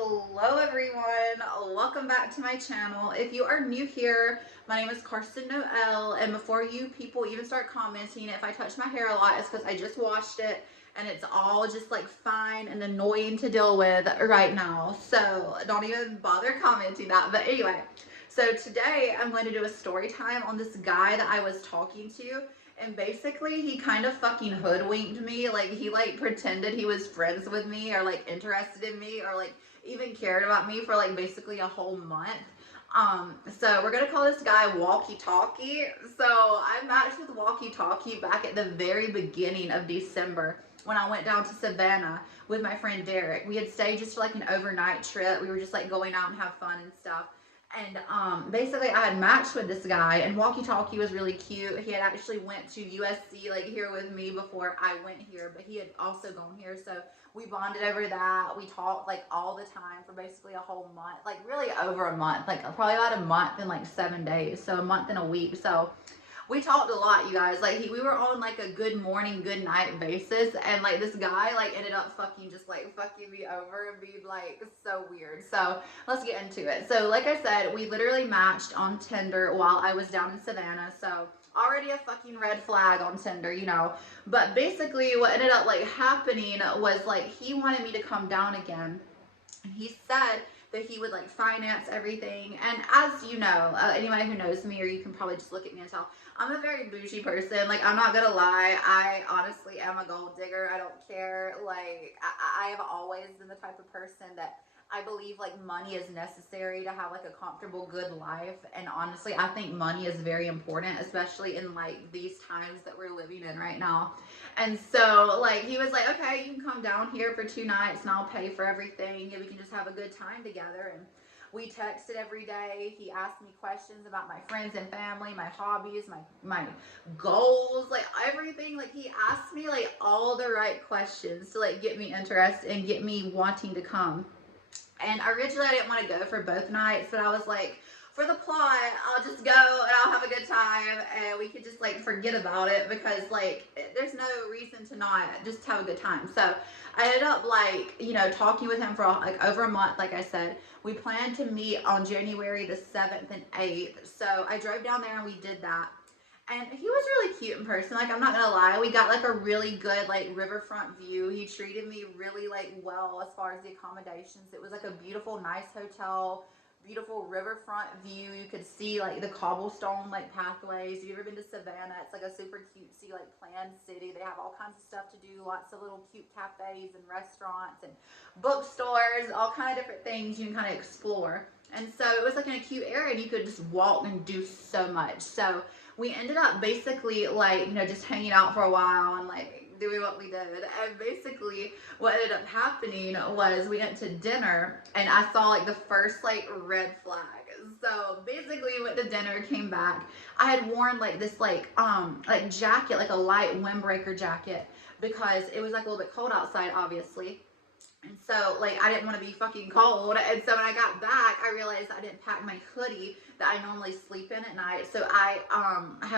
Hello everyone, welcome back to my channel. If you are new here, my name is Karsten Noel, and before you people even start commenting if I touch my hair a lot, it's because I just washed it and it's all just like fine and annoying to deal with right now, so don't even bother commenting that. But anyway, so today I'm going to do a story time on this guy that I was talking to. And basically, he kind of fucking hoodwinked me. Like, he, like, pretended he was friends with me or, like, interested in me or, like, even cared about me for, like, basically a whole month. So we're gonna call this guy Walkie-Talkie. So I matched with Walkie-Talkie back at the very beginning of December when I went down to Savannah with my friend Derek. We had stayed just for, like, an overnight trip. We were just, like, going out and have fun and stuff. And basically I had matched with this guy, and Walkie Talkie was really cute. He had actually went to USC like here with me before I went here, but he had also gone here, so we bonded over that. We talked like all the time for basically a whole month, like really over a month, like probably about a month and like 7 days, so a month and a week. So we talked a lot, you guys. Like we were on like a good morning, good night basis, and like this guy like ended up fucking just like fucking me over and being like so weird. So let's get into it. So like I said, we literally matched on Tinder while I was down in Savannah. So already a fucking red flag on Tinder, you know. But basically what ended up like happening was like he wanted me to come down again, and he said that he would like finance everything. And as you know, anybody who knows me, or you can probably just look at me and tell, I'm a very bougie person. Like, I'm not gonna lie, I honestly am a gold digger. I don't care. Like, I have always been the type of person that I believe like money is necessary to have like a comfortable, good life. And honestly, I think money is very important, especially in like these times that we're living in right now. And so, like, he was like, okay, you can come down here for 2 nights and I'll pay for everything. And we can just have a good time together. And we texted every day. He asked me questions about my friends and family, my hobbies, my goals, like everything. Like, he asked me like all the right questions to like get me interested and get me wanting to come. And originally I didn't want to go for both nights, but I was like, for the plot, I'll just go and I'll have a good time and we could just like forget about it, because like there's no reason to not just have a good time. So I ended up like, you know, talking with him for like over a month, like I said. We planned to meet on January the 7th and 8th. So I drove down there and we did that. And he was really cute in person. Like, I'm not gonna lie, we got like a really good like riverfront view. He treated me really like well as far as the accommodations. It was like a beautiful, nice hotel, beautiful riverfront view. You could see like the cobblestone like pathways. If you've ever been to Savannah, it's like a super cutesy like planned city. They have all kinds of stuff to do, lots of little cute cafes and restaurants and bookstores, all kind of different things you can kind of explore. And so it was like in a cute area, and you could just walk and do so much. So we ended up basically like, you know, just hanging out for a while and like doing what we did. And basically what ended up happening was we went to dinner, and I saw like the first like red flag. So basically we went to dinner, came back. I had worn like this like jacket, like a light windbreaker jacket, because it was like a little bit cold outside, obviously. And so, like, I didn't want to be fucking cold. And so when I got back, I realized I didn't pack my hoodie that I normally sleep in at night. So I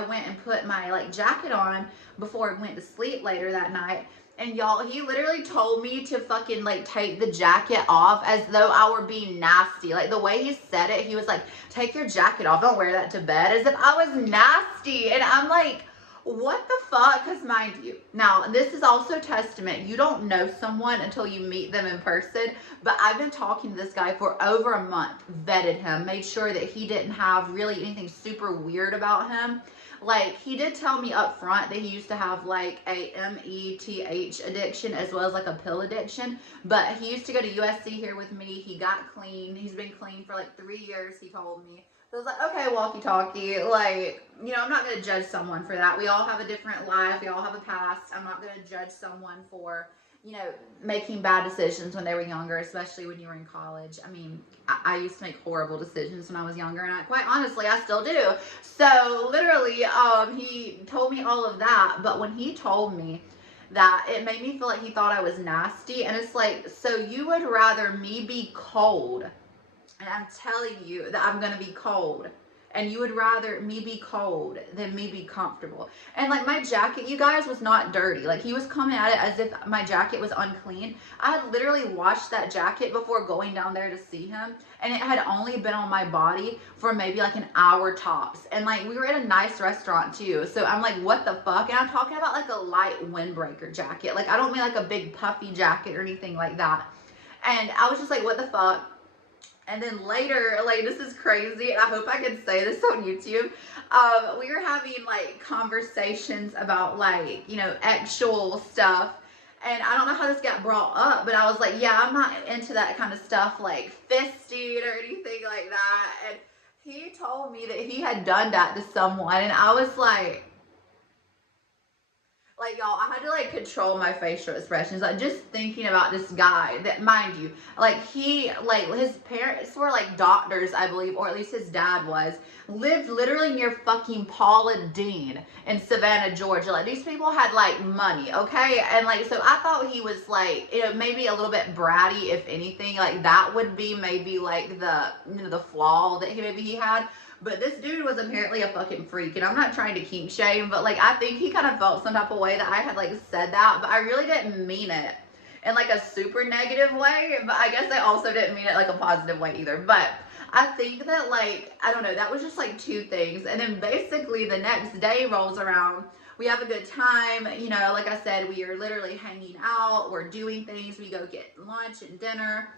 went and put my, like, jacket on before I went to sleep later that night. And y'all, he literally told me to fucking, like, take the jacket off as though I were being nasty. Like, the way he said it, he was like, take your jacket off. Don't wear that to bed. As if I was nasty. And I'm like, what the fuck? Because mind you, now this is also testament. You don't know someone until you meet them in person. But I've been talking to this guy for over a month, vetted him, made sure that he didn't have really anything super weird about him. Like, he did tell me up front that he used to have like a METH addiction as well as like a pill addiction. But he used to go to USC here with me. He got clean. He's been clean for like 3 years, he told me. So I was like, okay, walkie-talkie, like, you know, I'm not going to judge someone for that. We all have a different life. We all have a past. I'm not going to judge someone for, you know, making bad decisions when they were younger, especially when you were in college. I mean, I used to make horrible decisions when I was younger, and quite honestly, I still do. So literally, he told me all of that, but when he told me that, it made me feel like he thought I was nasty. And it's like, so you would rather me be cold, and I'm telling you that I'm going to be cold, and you would rather me be cold than me be comfortable. And like my jacket, you guys, was not dirty. Like he was coming at it as if my jacket was unclean. I had literally washed that jacket before going down there to see him, and it had only been on my body for maybe like an hour tops. And like we were at a nice restaurant too, so I'm like, what the fuck? And I'm talking about like a light windbreaker jacket. Like I don't mean like a big puffy jacket or anything like that. And I was just like, what the fuck? And then later, like, this is crazy, and I hope I can say this on YouTube. We were having like conversations about like, you know, actual stuff. And I don't know how this got brought up, but I was like, yeah, I'm not into that kind of stuff, like fisting or anything like that. And he told me that he had done that to someone, and I was like, y'all, I had to like control my facial expressions, like just thinking about this guy that, mind you, like he, like his parents were like doctors, I believe, or at least his dad was, lived literally near fucking Paula Deen in Savannah, Georgia. Like these people had like money, okay? And like, so I thought he was like, you know, maybe a little bit bratty, if anything. Like that would be maybe like the, you know, the flaw that he had. But this dude was apparently a fucking freak, and I'm not trying to kink shame, but like I think he kind of felt some type of way that I had like said that, but I really didn't mean it in like a super negative way. But I guess I also didn't mean it like a positive way either. But I think that like, I don't know, that was just like two things. And then basically the next day rolls around, we have a good time, you know, like I said, we are literally hanging out, we're doing things, we go get lunch and dinner,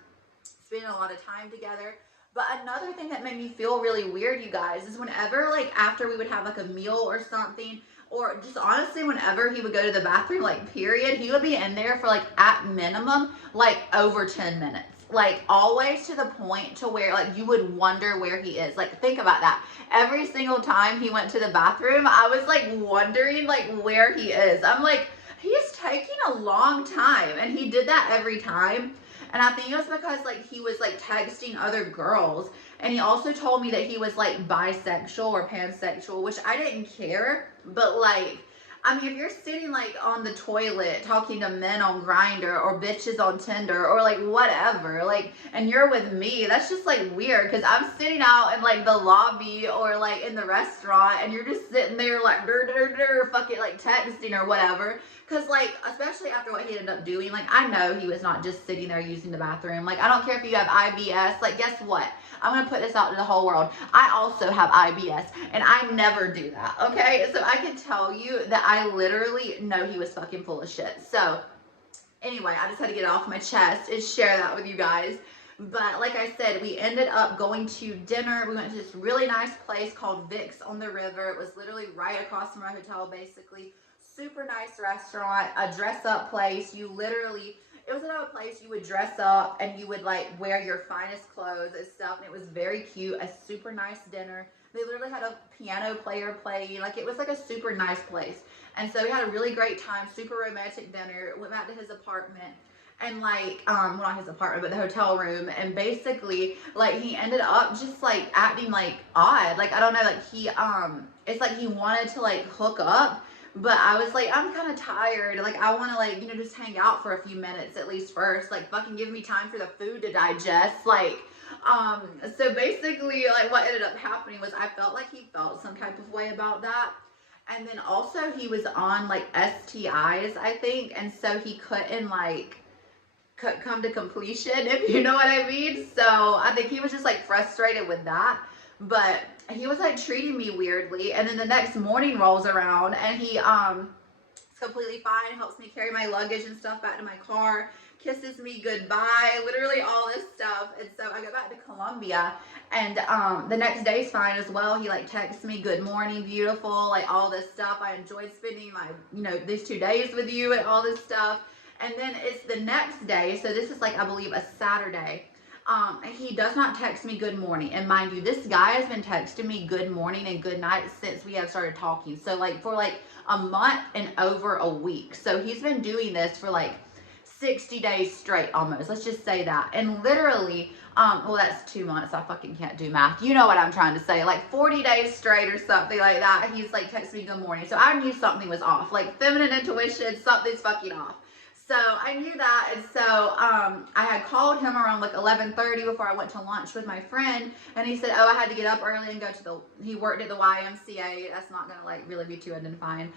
spending a lot of time together. But another thing that made me feel really weird, you guys, is whenever, like, after we would have, like, a meal or something, or just honestly, whenever he would go to the bathroom, like, period, he would be in there for, like, at minimum, like, over 10 minutes. Like, always to the point to where, like, you would wonder where he is. Like, think about that. Every single time he went to the bathroom, I was, like, wondering, like, where he is. I'm like, he's taking a long time, and he did that every time. And I think it was because like he was like texting other girls, and he also told me that he was like bisexual or pansexual, which I didn't care. But like, I mean, if you're sitting like on the toilet talking to men on Grindr or bitches on Tinder or like whatever, like, and you're with me, that's just like weird, because I'm sitting out in like the lobby or like in the restaurant, and you're just sitting there like fucking like texting or whatever. Because, like, especially after what he ended up doing, like, I know he was not just sitting there using the bathroom. Like, I don't care if you have IBS. Like, guess what? I'm going to put this out to the whole world. I also have IBS, and I never do that, okay? So I can tell you that I literally know he was fucking full of shit. So, anyway, I just had to get it off my chest and share that with you guys. But like I said, we ended up going to dinner. We went to this really nice place called Vic's on the River. It was literally right across from our hotel, basically. Super nice restaurant, a dress up place. You literally, it was another place you would dress up and you would like wear your finest clothes and stuff, and it was very cute. A super nice dinner. They literally had a piano player playing. Like, it was like a super nice place. And so we had a really great time, super romantic dinner. Went back to his apartment, and like, well, not his apartment, but the hotel room. And basically, like, he ended up just like acting like odd. Like, I don't know, like he, it's like he wanted to like hook up. But I was like, I'm kind of tired. Like, I want to, like, you know, just hang out for a few minutes at least first. Like, fucking give me time for the food to digest. Like, so basically, like, what ended up happening was I felt like he felt some type of way about that. And then also he was on, like, STIs, I think. And so he couldn't, like, come to completion, if you know what I mean. So I think he was just, like, frustrated with that. But he was like treating me weirdly, and then the next morning rolls around, and he is completely fine, helps me carry my luggage and stuff back to my car, kisses me goodbye, literally all this stuff. And so I go back to Columbia, and the next day's fine as well. He like texts me, good morning, beautiful, like all this stuff. I enjoyed spending my, you know, these 2 days with you and all this stuff. And then it's the next day, so this is like, I believe, a Saturday. He does not text me good morning. And mind you, this guy has been texting me good morning and good night since we have started talking. So like for like a month and over a week. So he's been doing this for like 60 days straight almost. Let's just say that. And literally, well, that's 2 months. I fucking can't do math. You know what I'm trying to say. Like 40 days straight or something like that. He's like texting me good morning. So I knew something was off. Like feminine intuition, something's fucking off. So I knew that, and so I had called him around like 11:30 before I went to lunch with my friend, and he said, "Oh, I had to get up early and go to the." He worked at the YMCA. That's not gonna like really be too identifying.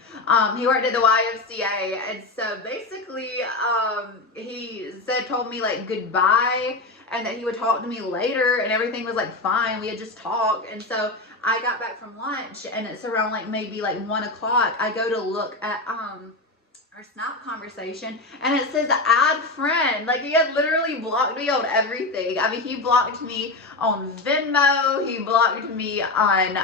He worked at the YMCA, and so basically, he told me like goodbye, and that he would talk to me later, and everything was like fine. We had just talked, and so I got back from lunch, and it's around like maybe like 1 o'clock. I go to look at our Snap conversation, and it says add friend. Like, he had literally blocked me on everything. I mean, he blocked me on Venmo, he blocked me on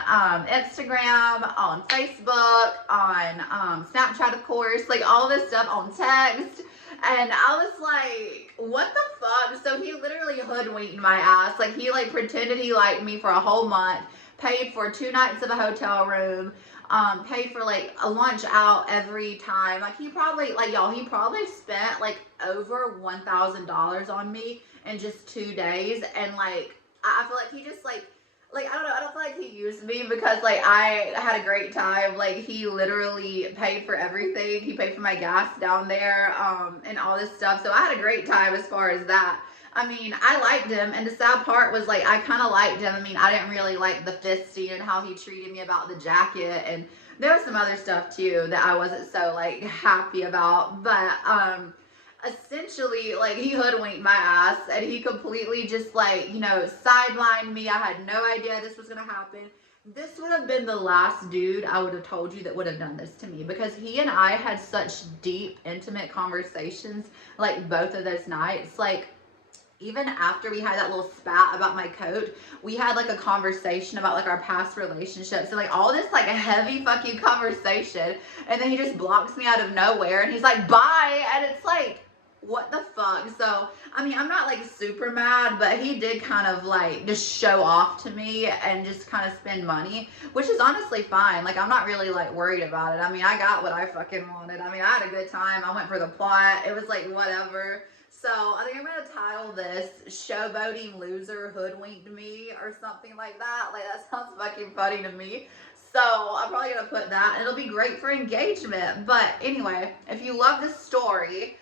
Instagram, on Facebook, on Snapchat, of course, like all this stuff, on text. And I was like, what the fuck? So he literally hoodwinked my ass. Like, he like pretended he liked me for a whole month, paid for 2 nights of a hotel room, paid for like a lunch out every time. Like, he probably, like, y'all, he probably spent like over $1,000 on me in just 2 days. And like, I feel like he just like I don't know, I don't feel like he used me, because like I had a great time. Like, he literally paid for everything. He paid for my gas down there, and all this stuff. So I had a great time as far as that. I mean, I liked him, and the sad part was like I kind of liked him. I mean, I didn't really like the fisting and how he treated me about the jacket, and there was some other stuff too that I wasn't so like happy about. But essentially, like, he hoodwinked my ass, and he completely just like, you know, sidelined me. I had no idea this was gonna happen. This would have been the last dude I would have told you that would have done this to me, because he and I had such deep, intimate conversations like both of those nights. Like, even after we had that little spat about my coat, we had like a conversation about like our past relationships, and like all this like a heavy fucking conversation. And then he just blocks me out of nowhere, and he's like, bye. And it's like, what the fuck? So I mean, I'm not like super mad, but he did kind of like just show off to me and just kind of spend money, which is honestly fine. Like, I'm not really like worried about it. I mean, I got what I fucking wanted. I mean, I had a good time. I went for the plot. It was like whatever. So I think I'm gonna title this "Showboating Loser Hoodwinked Me" or something like that. Like, that sounds fucking funny to me. So I'm probably gonna put that, and it'll be great for engagement. But anyway, if you love this story,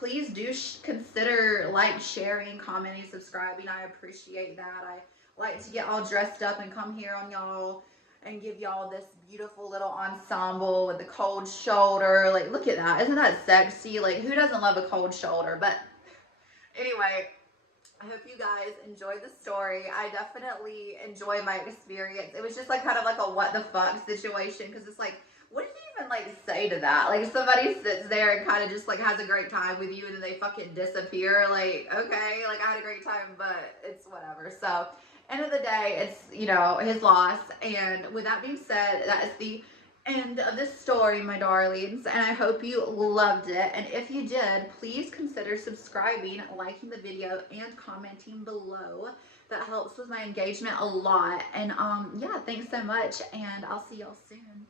please do consider like, sharing, commenting, subscribing. I appreciate that. I like to get all dressed up and come here on y'all and give y'all this beautiful little ensemble with the cold shoulder. Like, look at that. Isn't that sexy? Like, who doesn't love a cold shoulder? But anyway, I hope you guys enjoyed the story. I definitely enjoyed my experience. It was just like kind of like a what the fuck situation, because it's like, what do you even like say to that? Like, somebody sits there and kind of just like has a great time with you, and then they fucking disappear. Like, okay, like, I had a great time, but it's whatever. So end of the day, it's, you know, his loss. And with that being said, that is the end of this story, my darlings, and I hope you loved it. And if you did, please consider subscribing, liking the video, and commenting below. That helps with my engagement a lot. And yeah, thanks so much, and I'll see y'all soon.